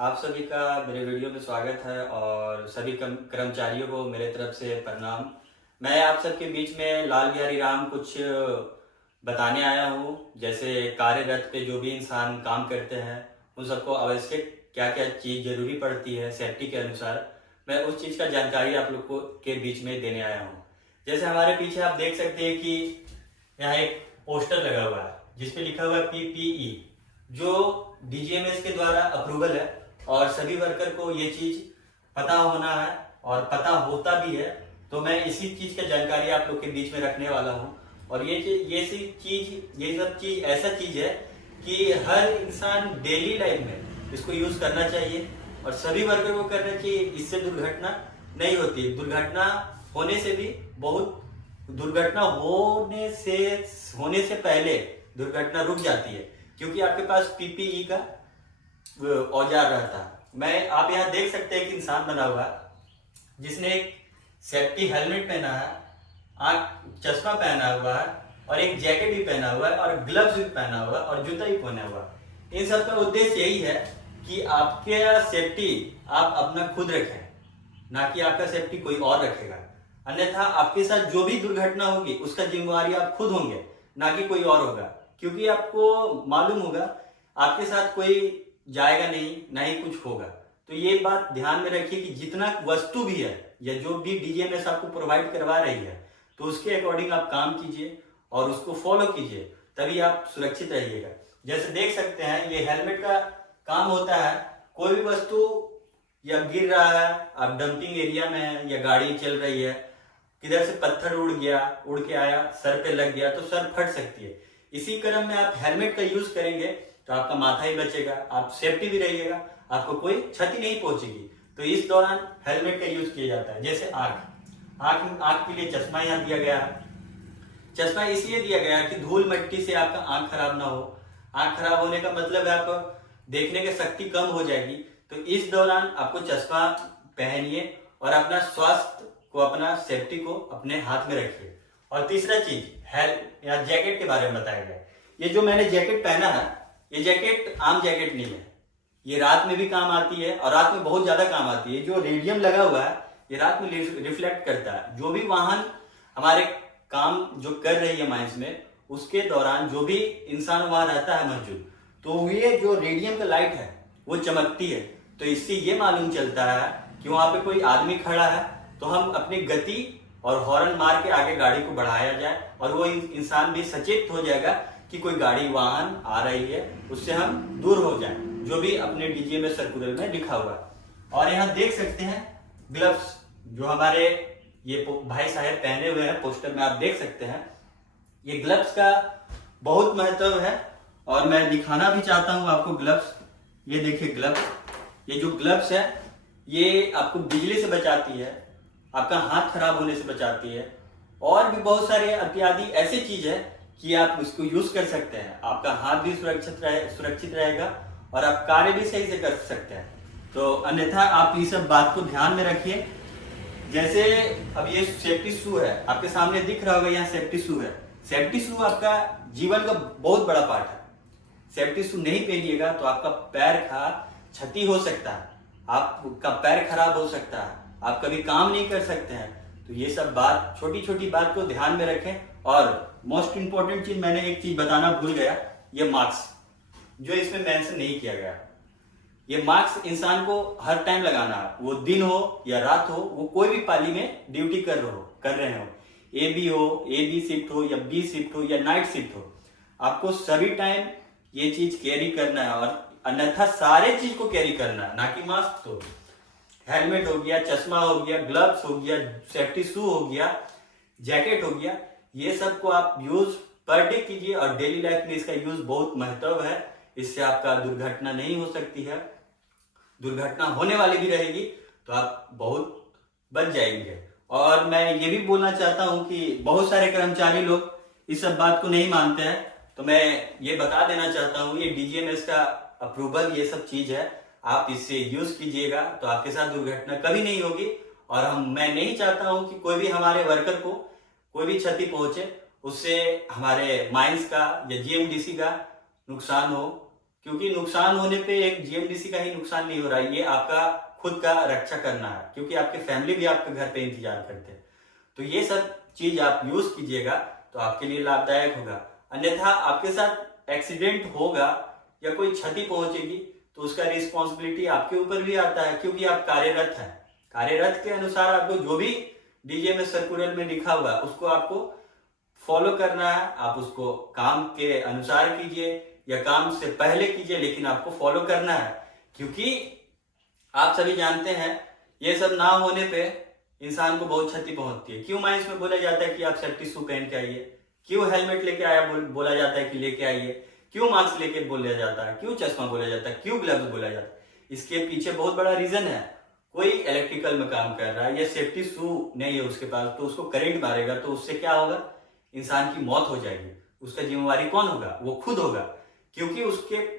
आप सभी का मेरे वीडियो में स्वागत है और सभी कर्मचारियों को मेरे तरफ से प्रणाम। मैं आप सबके बीच में लाल बिहारी राम कुछ बताने आया हूँ। जैसे कार्यरत पे जो भी इंसान काम करते हैं उन सबको आवश्यक क्या क्या चीज़ जरूरी पड़ती है सेफ्टी के अनुसार, मैं उस चीज़ का जानकारी आप लोग को के बीच में देने आया हूँ। जैसे हमारे पीछे आप देख सकते हैं कि यहाँ एक पोस्टर लगा हुआ है जिसपे लिखा हुआ है पीपीई, जो डीजीएमएस के द्वारा अप्रूवल है और सभी वर्कर को ये चीज पता होना है और पता होता भी है। तो मैं इसी चीज का जानकारी आप लोग के बीच में रखने वाला हूँ। और ये सब चीज ऐसा चीज है कि हर इंसान डेली लाइफ में इसको यूज करना चाहिए और सभी वर्कर को करना चाहिए। इससे दुर्घटना नहीं होती। दुर्घटना होने से भी बहुत दुर्घटना होने से पहले दुर्घटना रुक जाती है, क्योंकि आपके पास पीपीई का औजार रहता है। मैं आप यहाँ देख सकते हैं कि इंसान बना हुआ है जिसने एक सेफ्टी हेलमेट पहना है, आंख चश्मा पहना हुआ है और एक जैकेट भी पहना हुआ है और ग्लव्स भी पहना हुआ है और जूता भी पहना हुआ है। इन सब का उद्देश्य यही है कि आपके सेफ्टी आप अपना खुद रखें, ना कि आपका सेफ्टी कोई और रखेगा। अन्यथा आपके साथ जो भी दुर्घटना होगी उसका जिम्मेवारी आप खुद होंगे, ना कि कोई और होगा। क्योंकि आपको मालूम होगा आपके साथ कोई जाएगा नहीं, ना ही कुछ होगा। तो ये बात ध्यान में रखिए कि जितना वस्तु भी है या जो भी डीजीएमएस आपको प्रोवाइड करवा रही है, तो उसके अकॉर्डिंग आप काम कीजिए और उसको फॉलो कीजिए, तभी आप सुरक्षित रहिएगा। जैसे देख सकते हैं ये हेलमेट का काम होता है, कोई भी वस्तु या गिर रहा है, आप डंपिंग एरिया में है या गाड़ी चल रही है, किधर से पत्थर उड़ के आया, सर पे लग गया तो सर फट सकती है। इसी क्रम में आप हेलमेट का यूज करेंगे तो आपका माथा ही बचेगा, आप सेफ्टी भी रहिएगा, आपको कोई क्षति नहीं पहुंचेगी। तो इस दौरान हेलमेट का यूज किया जाता है। जैसे आंख के लिए चश्मा यहाँ दिया गया है। चश्मा इसलिए दिया गया है कि धूल मिट्टी से आपका आंख खराब ना हो। आंख खराब होने का मतलब है आपको देखने की शक्ति कम हो जाएगी। तो इस दौरान आपको चश्मा पहनिए और अपना स्वास्थ्य को, अपना सेफ्टी को अपने हाथ में रखिए। और तीसरा चीज या जैकेट के बारे में बताया गया। ये जो मैंने जैकेट पहना है, ये जैकेट आम जैकेट नहीं है। ये रात में भी काम आती है और रात में बहुत ज्यादा काम आती है। जो रेडियम लगा हुआ है ये रात में रिफ्लेक्ट करता है। जो भी वाहन हमारे काम जो कर रही है माइंस में, उसके दौरान जो भी इंसान वहां रहता है मौजूद, तो ये जो रेडियम का लाइट है वो चमकती है। तो इससे ये मालूम चलता है कि वहां पे कोई आदमी खड़ा है, तो हम अपनी गति और हॉर्न मार के आगे गाड़ी को बढ़ाया जाए और वो इंसान भी सचेत हो जाएगा कि कोई गाड़ी वाहन आ रही है, उससे हम दूर हो जाएं, जो भी अपने डीजीएमएस सर्कुलर में लिखा हुआ है। और यहाँ देख सकते हैं ग्लव्स जो हमारे ये भाई साहब पहने हुए हैं, पोस्टर में आप देख सकते हैं। ये ग्लव्स का बहुत महत्व है और मैं दिखाना भी चाहता हूं आपको ग्लव्स। ये देखिए ग्लव्स, ये जो ग्लव्स है ये आपको बिजली से बचाती है, आपका हाथ खराब होने से बचाती है और भी बहुत सारे इत्यादि ऐसी चीज है कि आप उसको यूज कर सकते हैं। आपका हाथ भी सुरक्षित रहेगा और आप कार्य भी सही से कर सकते हैं। तो अन्यथा आप इस सब बात को ध्यान में रखिए। जैसे अब ये सेफ्टी शू है, आपके सामने दिख रहा होगा, यहाँ सेफ्टी शू है। सेफ्टी शू आपका जीवन का बहुत बड़ा पार्ट है। सेफ्टी शू नहीं पहनिएगा तो आपका पैर का क्षति हो सकता है, आपका पैर खराब हो सकता है, आप कभी काम नहीं कर सकते हैं। तो ये सब बात, छोटी छोटी बात को ध्यान में रखें। और मोस्ट इंपॉर्टेंट चीज मैंने एक चीज बताना भूल गया, ये मास्क जो इसमें मेंशन नहीं किया गया। ये मास्क इंसान को हर टाइम लगाना है, वो दिन हो या रात हो, वो कोई भी पाली में ड्यूटी कर रहे हो, ए बी शिफ्ट हो या बी शिफ्ट हो या नाइट शिफ्ट हो, आपको सभी टाइम ये चीज कैरी करना है। और अन्यथा सारे चीज को कैरी करना है, ना कि मास्क। तो हेलमेट हो गया, चश्मा हो गया, ग्लव्स हो गया, सेफ्टी शू हो गया, जैकेट हो गया, ये सब को आप यूज पर डे कीजिए और डेली लाइफ में इसका यूज बहुत महत्व है। इससे आपका दुर्घटना नहीं हो सकती है, दुर्घटना होने वाली भी रहेगी तो आप बहुत बच जाएंगे। और मैं ये भी बोलना चाहता हूं कि बहुत सारे कर्मचारी लोग इस सब बात को नहीं मानते हैं, तो मैं ये बता देना चाहता हूं, ये डीजीएमएस का अप्रूवल ये सब चीज है, आप इससे यूज कीजिएगा तो आपके साथ दुर्घटना कभी नहीं होगी। और मैं नहीं चाहता हूं कि कोई भी हमारे वर्कर को कोई भी क्षति पहुंचे, उससे हमारे माइंस का या जीएमडीसी का नुकसान हो। क्योंकि नुकसान होने पे एक जीएमडीसी का ही नुकसान नहीं हो रहा है, ये आपका खुद का रक्षा करना है, क्योंकि आपके फैमिली भी आपके घर पे इंतजार करते हैं। तो ये सब चीज आप यूज कीजिएगा तो आपके लिए लाभदायक होगा। अन्यथा आपके साथ एक्सीडेंट होगा या कोई क्षति पहुंचेगी तो उसका रिस्पॉन्सिबिलिटी आपके ऊपर भी आता है, क्योंकि आप कार्यरत हैं। कार्यरत के अनुसार आपको जो भी डीजीएमएस सर्कुलर में लिखा हुआ है उसको आपको फॉलो करना है। आप उसको काम के अनुसार कीजिए या काम से पहले कीजिए, लेकिन आपको फॉलो करना है। क्योंकि आप सभी जानते हैं ये सब ना होने पे इंसान को बहुत क्षति पहुंचती है। क्यों माइंस में बोला जाता है कि आप सेफ्टी शू पहन के आइए, क्यों हेलमेट लेके आया बोला जाता है कि लेके आइए, क्यों मास्क लेके बोला जाता है, क्यों चश्मा बोला जाता है, क्यों ग्लव्स बोला जाता है। इसके पीछे बहुत बड़ा रीजन है। कोई इलेक्ट्रिकल में काम कर रहा है या सेफ्टी शू नहीं है उसके पास, तो उसको करंट मारेगा तो उससे क्या होगा, इंसान की मौत हो जाएगी। उसका जिम्मेवारी कौन होगा, वो खुद होगा। क्योंकि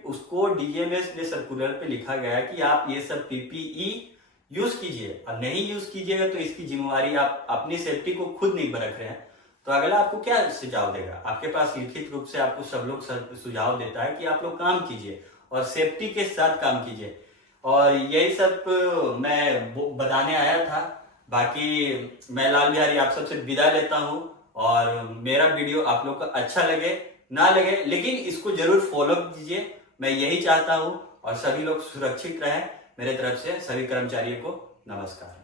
उसको डीजीएमएस ने सर्कुलर पे लिखा गया है कि आप ये सब पीपीई यूज कीजिए, और नहीं यूज कीजिएगा तो इसकी जिम्मेवारी आप अपनी सेफ्टी को खुद नहीं बरत रहे हैं। तो अगला आपको क्या सुझाव देगा, आपके पास लिखित रूप से आपको सब लोग सुझाव देता है कि आप लोग काम कीजिए और सेफ्टी के साथ काम कीजिए। और यही सब मैं बताने आया था। बाकी मैं लाल बिहारी आप सबसे विदा लेता हूँ, और मेरा वीडियो आप लोग को अच्छा लगे ना लगे, लेकिन इसको जरूर फॉलो कीजिए, मैं यही चाहता हूँ। और सभी लोग सुरक्षित रहें। मेरे तरफ से सभी कर्मचारियों को नमस्कार।